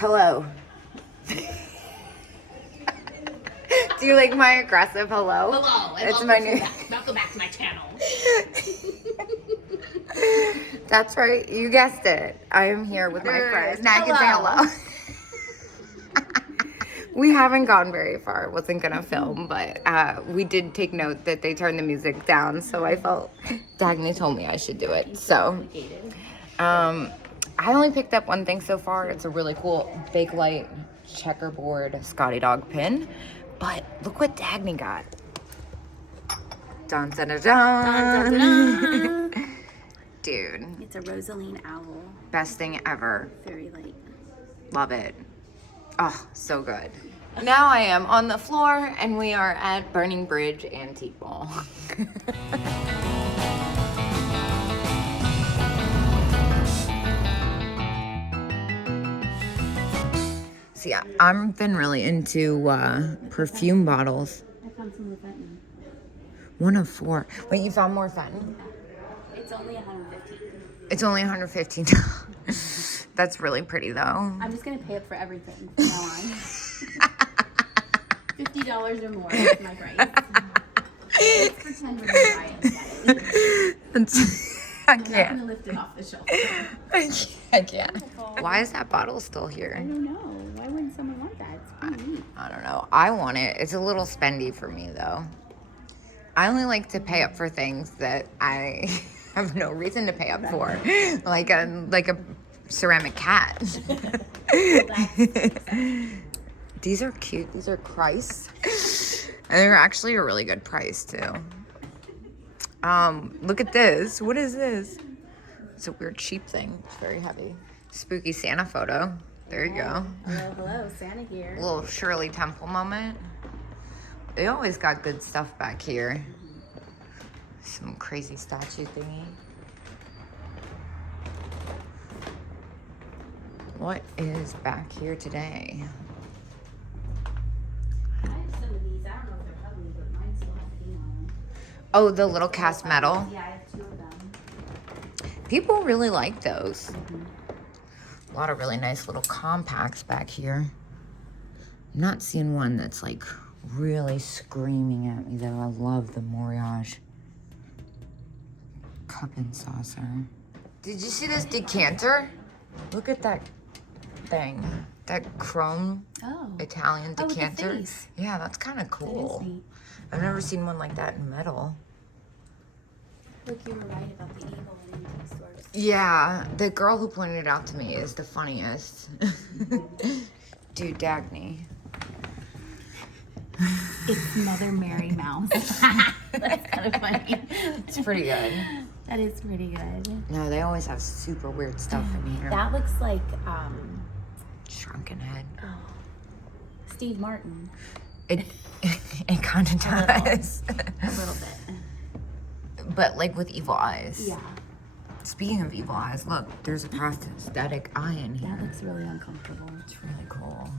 Hello. Do you like my aggressive hello? Hello, and It's my new. Welcome back to my channel. That's right. You guessed it. I am here with my friends. Now I can say hello. We haven't gone very far. Wasn't gonna film, but we did take note that they turned the music down, so I felt Dagny told me I should do it. So, I only picked up one thing so far. It's a really cool Bakelite checkerboard Scotty Dog pin, but look what Dagny got. Dun dun dun dun. Dun, Dude, it's a Rosaline owl. best thing ever. Very light. Love it. Oh, so good. Now I am on the floor and we are at Burning Bridge Antique Mall. So yeah, I've been really into perfume bottles. I found some with Fenton. 1 of 4. Wait, you found more Fenton? It's only $115. It's only $115. That's really pretty though. I'm just gonna pay up for everything from now on. $50 or more is my price. Let's pretend we're gonna buy it and get it. I I'm not can't. gonna lift it off the shelf. I can't. Why is that bottle still here? I don't know. Why wouldn't someone want that? It's pretty neat. I don't know. I want it. It's a little spendy for me though. I only like to pay up for things that I have no reason to pay up for, like a ceramic cat. These are cute. These are Christ, and they're actually a really good price too. Look at this. What is this? It's a weird cheap thing. It's very heavy. Spooky Santa photo. There you go. Hello, hello, Santa here. Little Shirley Temple moment. They always got good stuff back here. Some crazy statue thingy. What is back here today? I have some of these. I don't know if they're ugly, but mine still have paint on them. Oh, the little cast metal. Yeah, I have 2 of them. People really like those. A lot of really nice little compacts back here. I'm not seeing one that's like really screaming at me though. I love the Moriage cup and saucer. Did you see this decanter? Look at that thing. That chrome Italian Oh, with the decanter. face. Yeah, that's kind of cool. neat. I've never seen one like that in metal. Look, you were right about the evil in antique stores. Yeah, the girl who pointed it out to me is the funniest. Dude, Dagny. It's Mother Mary Mouse. That's kind of funny. It's pretty good. That is pretty good. No, they always have super weird stuff in here. That looks like Shrunken head. Steve Martin. It kind of does. A little bit. But like with evil eyes. Yeah. Speaking of evil eyes, look, there's a prosthetic eye in here. That looks really uncomfortable. It's really cool.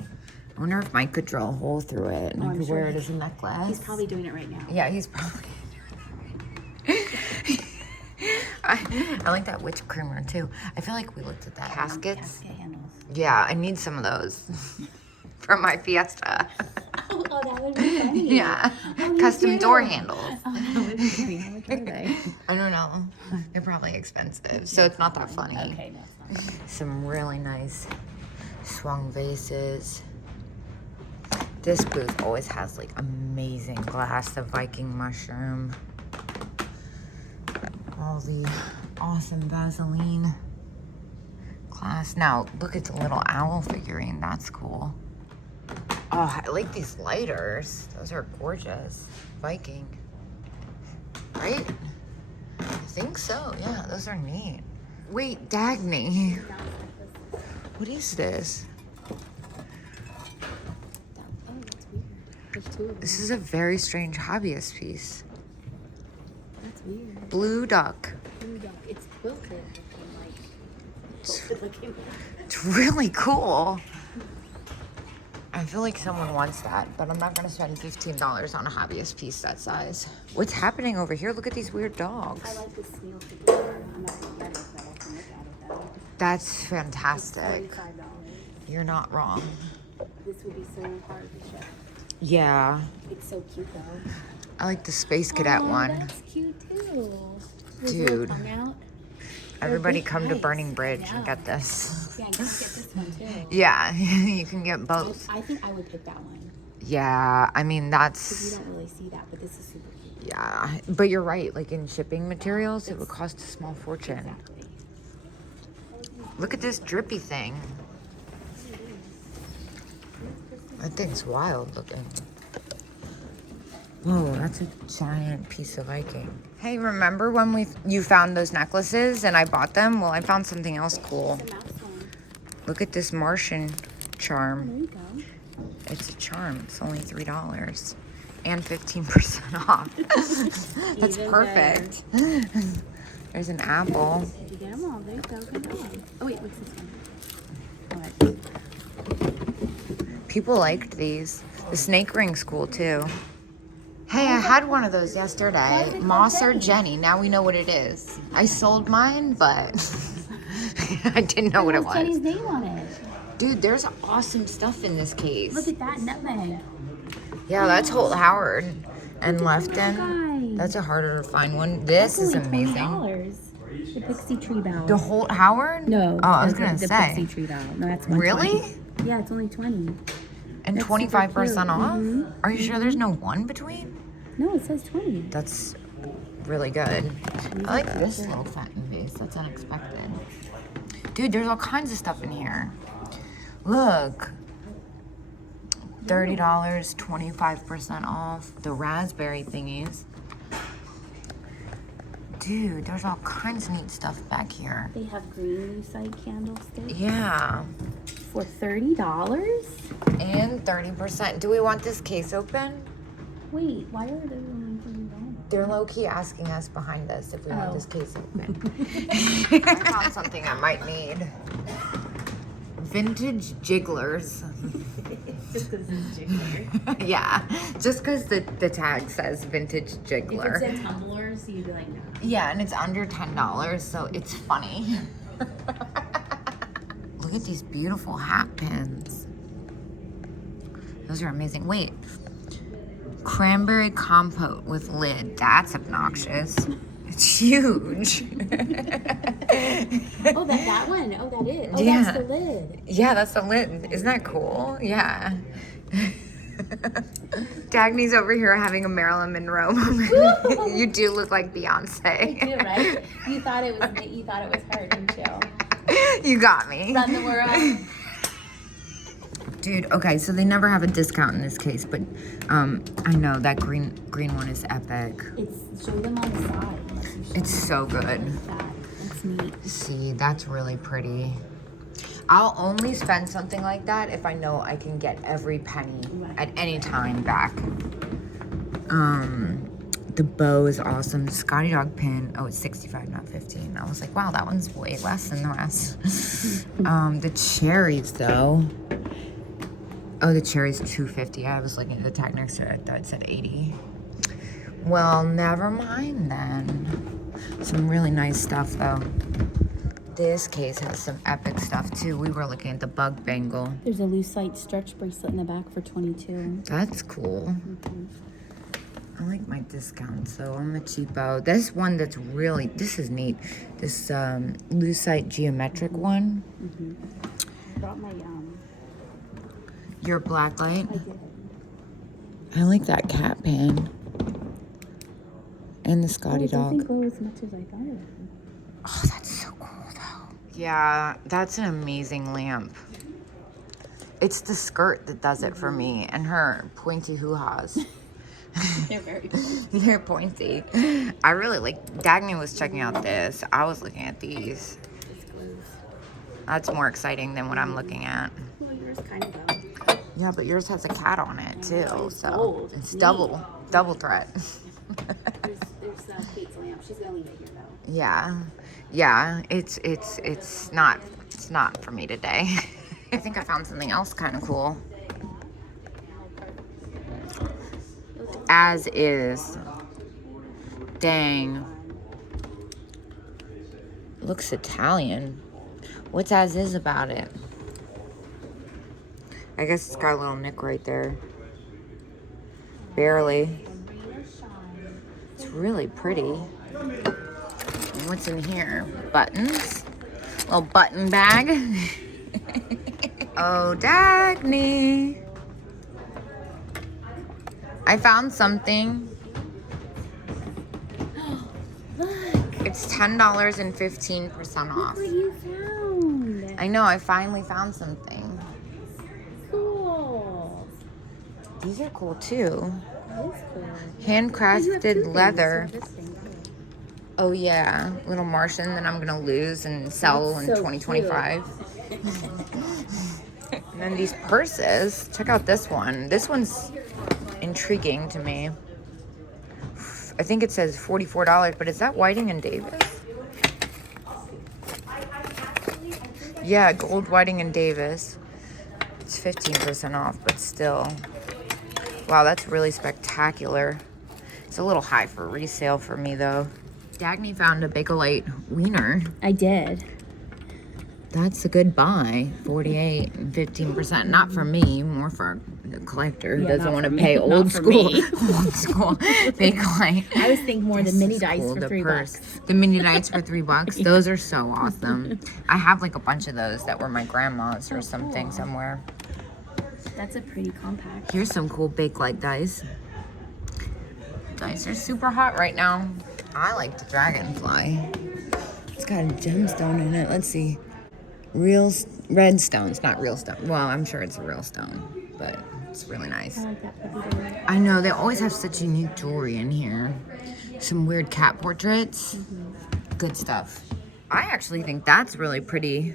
I wonder if Mike could drill a hole through it and I I'm could sure wear it as a necklace. He's probably doing it right now. Yeah, he's probably doing it. I like that witch creamer too. I feel like we looked at that. Caskets. Casket handles. Yeah, I need some of those for my Fiesta. Oh, that would be funny. Yeah, Oh, custom you door do. handles. Oh, that would be funny. How much are they? I don't know. They're probably expensive, so it's not that funny. Okay, no, it's not. Some really nice swung vases. This booth always has like amazing glass, the Viking mushroom. All the awesome Vaseline glass. Now, look at the little owl figurine. That's cool. Oh, I like these lighters. Those are gorgeous. Viking. Right? I think so. Yeah, those are neat. Wait, Dagny. What is this? Oh, that's weird. There's 2 of them. This is a very strange hobbyist piece. That's weird. Blue duck. It's quilted looking. It's really cool. I feel like someone wants that, but I'm not gonna spend $15 on a hobbyist piece that size. What's happening over here? Look at these weird dogs. I like this snail figure. I'm not gonna get it, but I can look at it though. That's fantastic. $45. You're not wrong. This would be so hard to ship. Yeah. It's so cute though. I like the Space Cadet one. That's cute too. There's a Dude. little tongue out. Everybody big come to eyes. Burning Bridge Yeah. and get this. Yeah, you can get this one too. Yeah, you can get both. I think I would pick that one. Yeah, I mean, Because you that's... don't really see that, but this is super cute. Yeah, but you're right. Like in shipping materials, it would cost a small fortune. Exactly. Look at this drippy thing. That thing's wild looking. Whoa, that's a giant piece of Viking. Hey, remember when you found those necklaces and I bought them? Well, I found something else cool. It's a mouse one. Look at this Martian charm. There you go. It's a charm. It's only $3 and 15% off. That's Even perfect. There's an apple. You get them all. There you go. Good job. Oh wait, what's this one? Oh, People liked these. The snake ring's cool too. Hey, I had one of those yesterday. Moss or Jenny. Now we know what it is. I sold mine, but I didn't know what it was. Jenny's name on it. Dude, there's awesome stuff in this case. Look at that nutmeg. Yeah, that's Holt Howard and Guys. Lefton. That's a harder to find one. This is Only amazing. $20. The pixie tree bowl. The Holt Howard? No. Oh, I was the- gonna the say. pixie tree bowl. No, that's $120. Really? Yeah, it's only 20. And That's 25% super cute. off? Mhm. Are you sure there's no one between? No, it says 20. That's really good. I like this little fountain vase. That's unexpected. Dude, there's all kinds of stuff in here. Look. $30, 25% off. The raspberry thingies. Dude, there's all kinds of neat stuff back here. They have green lucite candlesticks Yeah. for $30. And 30%. Do we want this case open? Wait, why are they only $30? They're low-key asking us behind us if we want Oh. this case open. I found something I might need. Vintage jigglers. Just because it's jiggler. Yeah, just because the tag says vintage If jiggler. it said tumblers, you'd be like, no. Yeah, and it's under $10, so it's funny. Look at these beautiful hat pins. Those are amazing. Wait. Cranberry compote with lid. That's obnoxious. It's huge. Oh, that one. Oh, that is. Oh, Yeah. that's the lid. Yeah, that's the lid. Isn't that cool? Yeah. Dagny's over here having a Marilyn Monroe moment. You do look like Beyonce. You do, right? You thought it was her, didn't you? You got me. Run the world. Dude, okay, so they never have a discount in this case, but I know that green one is epic. Show them on the side. It's so good. It's neat. See, that's really pretty. I'll only spend something like that if I know I can get every penny at any time back. The bow is awesome. Scotty Dog pin. Oh, it's 65, not 15. I was like, wow, that one's way less than the rest. The cherries, though. Oh, the cherry's $2.50. I was looking at the tag next to it. I thought it said 80. Well, never mind then. Some really nice stuff, though. This case has some epic stuff, too. We were looking at the bug bangle. There's a lucite stretch bracelet in the back for $22. That's cool. I like my discounts, so I'm a cheapo. This one that's really, this is neat. This lucite geometric one. I brought my, Your black light. I did. I like that cat pan. And the Scotty It doesn't Dog. glow as much as I thought it would. Oh, that's so cool, though. Yeah, that's an amazing lamp. It's the skirt that does it for me, and her pointy hoo-has. They're very cool. They're pointy. I really like, Dagny was checking out this. I was looking at these. It's glues. That's more exciting than what I'm looking at. Well, yours kind of though. Yeah, but yours has a cat on it, too, It's so gold. it's Neat. double threat. There's Kate's lamp. She's gonna leave it here though. Yeah, it's not for me today. I think I found something else kind of cool. As is. Dang. Looks Italian. What's as is about it? I guess it's got a little nick right there. Barely. It's really pretty. And what's in here? Buttons. Little button bag. Oh, Dagny. I found something. Look. It's $10.15% off. Look what you found. I know, I finally found something. Cool. These are cool too. That is cool. Handcrafted leather. This thing, too. Oh yeah, little Martian that I'm gonna lose and sell That's in so 2025. And then these purses. Check out this one. This one's intriguing to me. I think it says $44, but is that Whiting and Davis? Yeah, gold Whiting and Davis. It's 15% off, but still. Wow, that's really spectacular. It's a little high for resale for me though. Dagny found a Bakelite wiener. I did. That's a good buy. 48 and 15%. Not for me, more for the collector who doesn't want to pay old school Bakelite. I was thinking more the mini dice for $3. The mini dice for $3. Those are so awesome. I have like a bunch of those that were my grandma's or something somewhere. That's a pretty compact. Here's some cool Bakelite dice. Dice are super hot right now. I like the dragonfly. It's got a gemstone in it. Let's see. Real red stones, not real stone. Well, I'm sure it's a real stone, but it's really nice. I like that puppy dog. I know, they always have such unique jewelry in here. Some weird cat portraits. Good stuff. I actually think that's really pretty.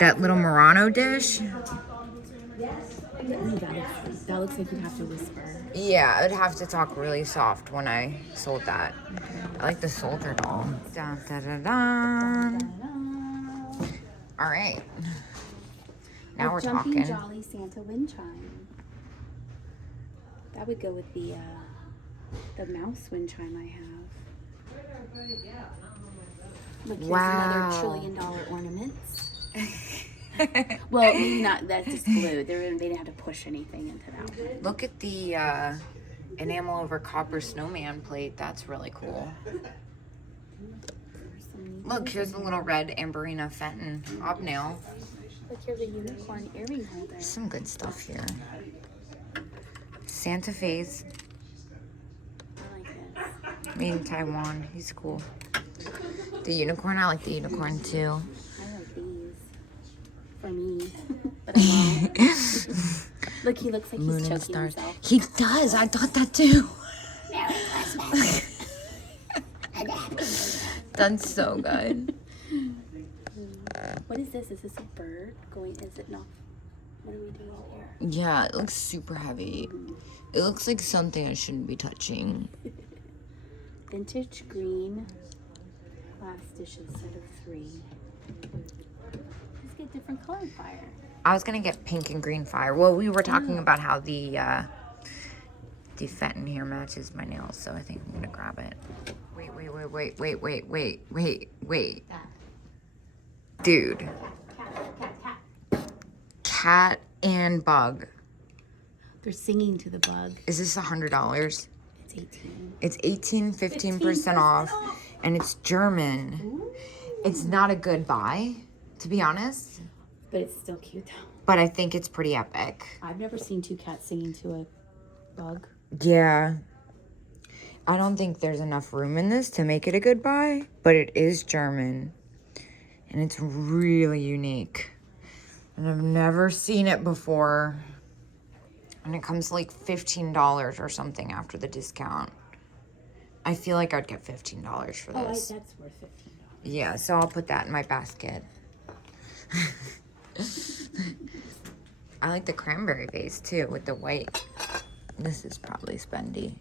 That little Murano dish. Ooh, that looks like you'd have to whisper. Yeah, I'd have to talk really soft when I sold that. I like the soldier doll. Dun, dun, dun, dun. All right. Now we're Jumping talking. Jolly Santa wind chime. That would go with the mouse wind chime I have. Look, here's Wow. another $1 trillion ornaments. Well, maybe not. That's just glue. They didn't have to push anything into that one. Look at the enamel over copper snowman plate. That's really cool. Look, here's the little red Amberina Fenton hobnail. Look, here's a unicorn earring holder. There's some good stuff here. Santa Fe's I like this. made in Taiwan. He's cool. The unicorn, I like the unicorn too. I like these. For me. But I won't. Look, he looks like Moon he's and choking stars. himself. He does. I thought that too. Merry Christmas. That's so good. What is this? Is this a bird going? Is it not? What are we doing here? Yeah, it looks super heavy. It looks like something I shouldn't be touching. Vintage green glass dishes, set of 3. Let's get different colored fire. I was gonna get pink and green fire. Well, we were talking about how the Fenton here matches my nails, so I think I'm gonna grab it. Wait. Dude. Cat and bug. They're singing to the bug. Is this $100? It's 18. It's 15% off, and it's German. Ooh. It's not a good buy, to be honest, But it's still cute though. but I think it's pretty epic. I've never seen 2 cats singing to a bug. Yeah. I don't think there's enough room in this to make it a good buy, but it is German. And it's really unique. And I've never seen it before. And it comes like $15 or something after the discount. I feel like I'd get $15 for Oh, this. that's worth $15. Yeah, so I'll put that in my basket. I like the cranberry vase too with the white. This is probably spendy.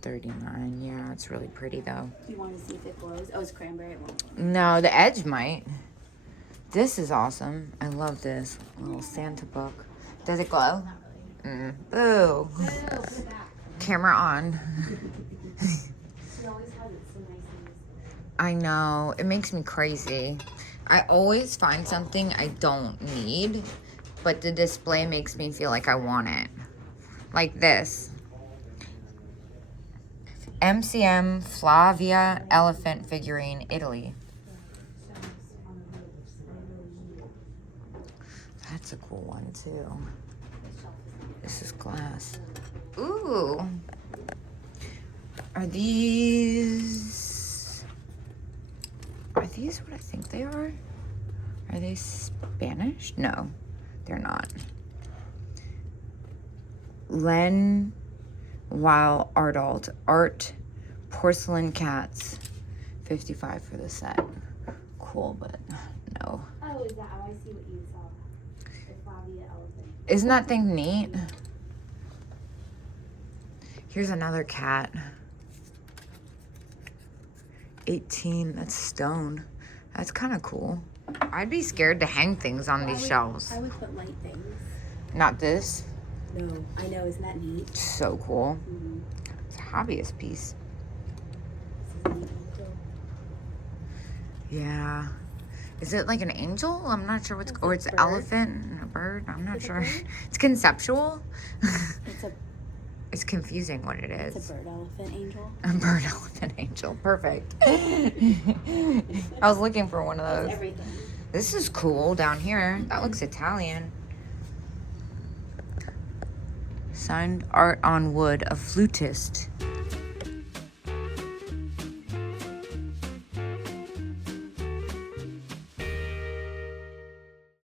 $39. Yeah, it's really pretty though. You want to see if it glows? Oh, it's cranberry. It won't. No, the edge might. This is awesome. I love this little Santa book. Does it glow? Not really. Boo. Camera on. She always has it so nice and I know. It makes me crazy. I always find something I don't need but the display makes me feel like I want it. Like this. MCM Flavia Elephant Figurine, Italy. That's a cool one too. This is glass. Ooh. Are these what I think they are? Are they Spanish? No, they're not. Len Wow Art porcelain cats. 55 for the set. Cool, but no. Oh, is that how I see what you saw? The Flavia elephant. Isn't that thing neat? Here's another cat. 18, that's stone. That's kind of cool. I'd be scared to hang things on these shelves. I would put light things. Not this. No, I know, isn't that neat? So cool. Mm-hmm. It's a hobbyist piece. Yeah. Is it like an angel? I'm not sure what's... Or it's an elephant and a bird. I'm not sure. It's conceptual. It's a... It's confusing what it is. It's a bird elephant angel. A bird elephant angel. Perfect. I was looking for one of those. That's everything. This is cool down here. That looks Italian. Signed art on wood, a flutist.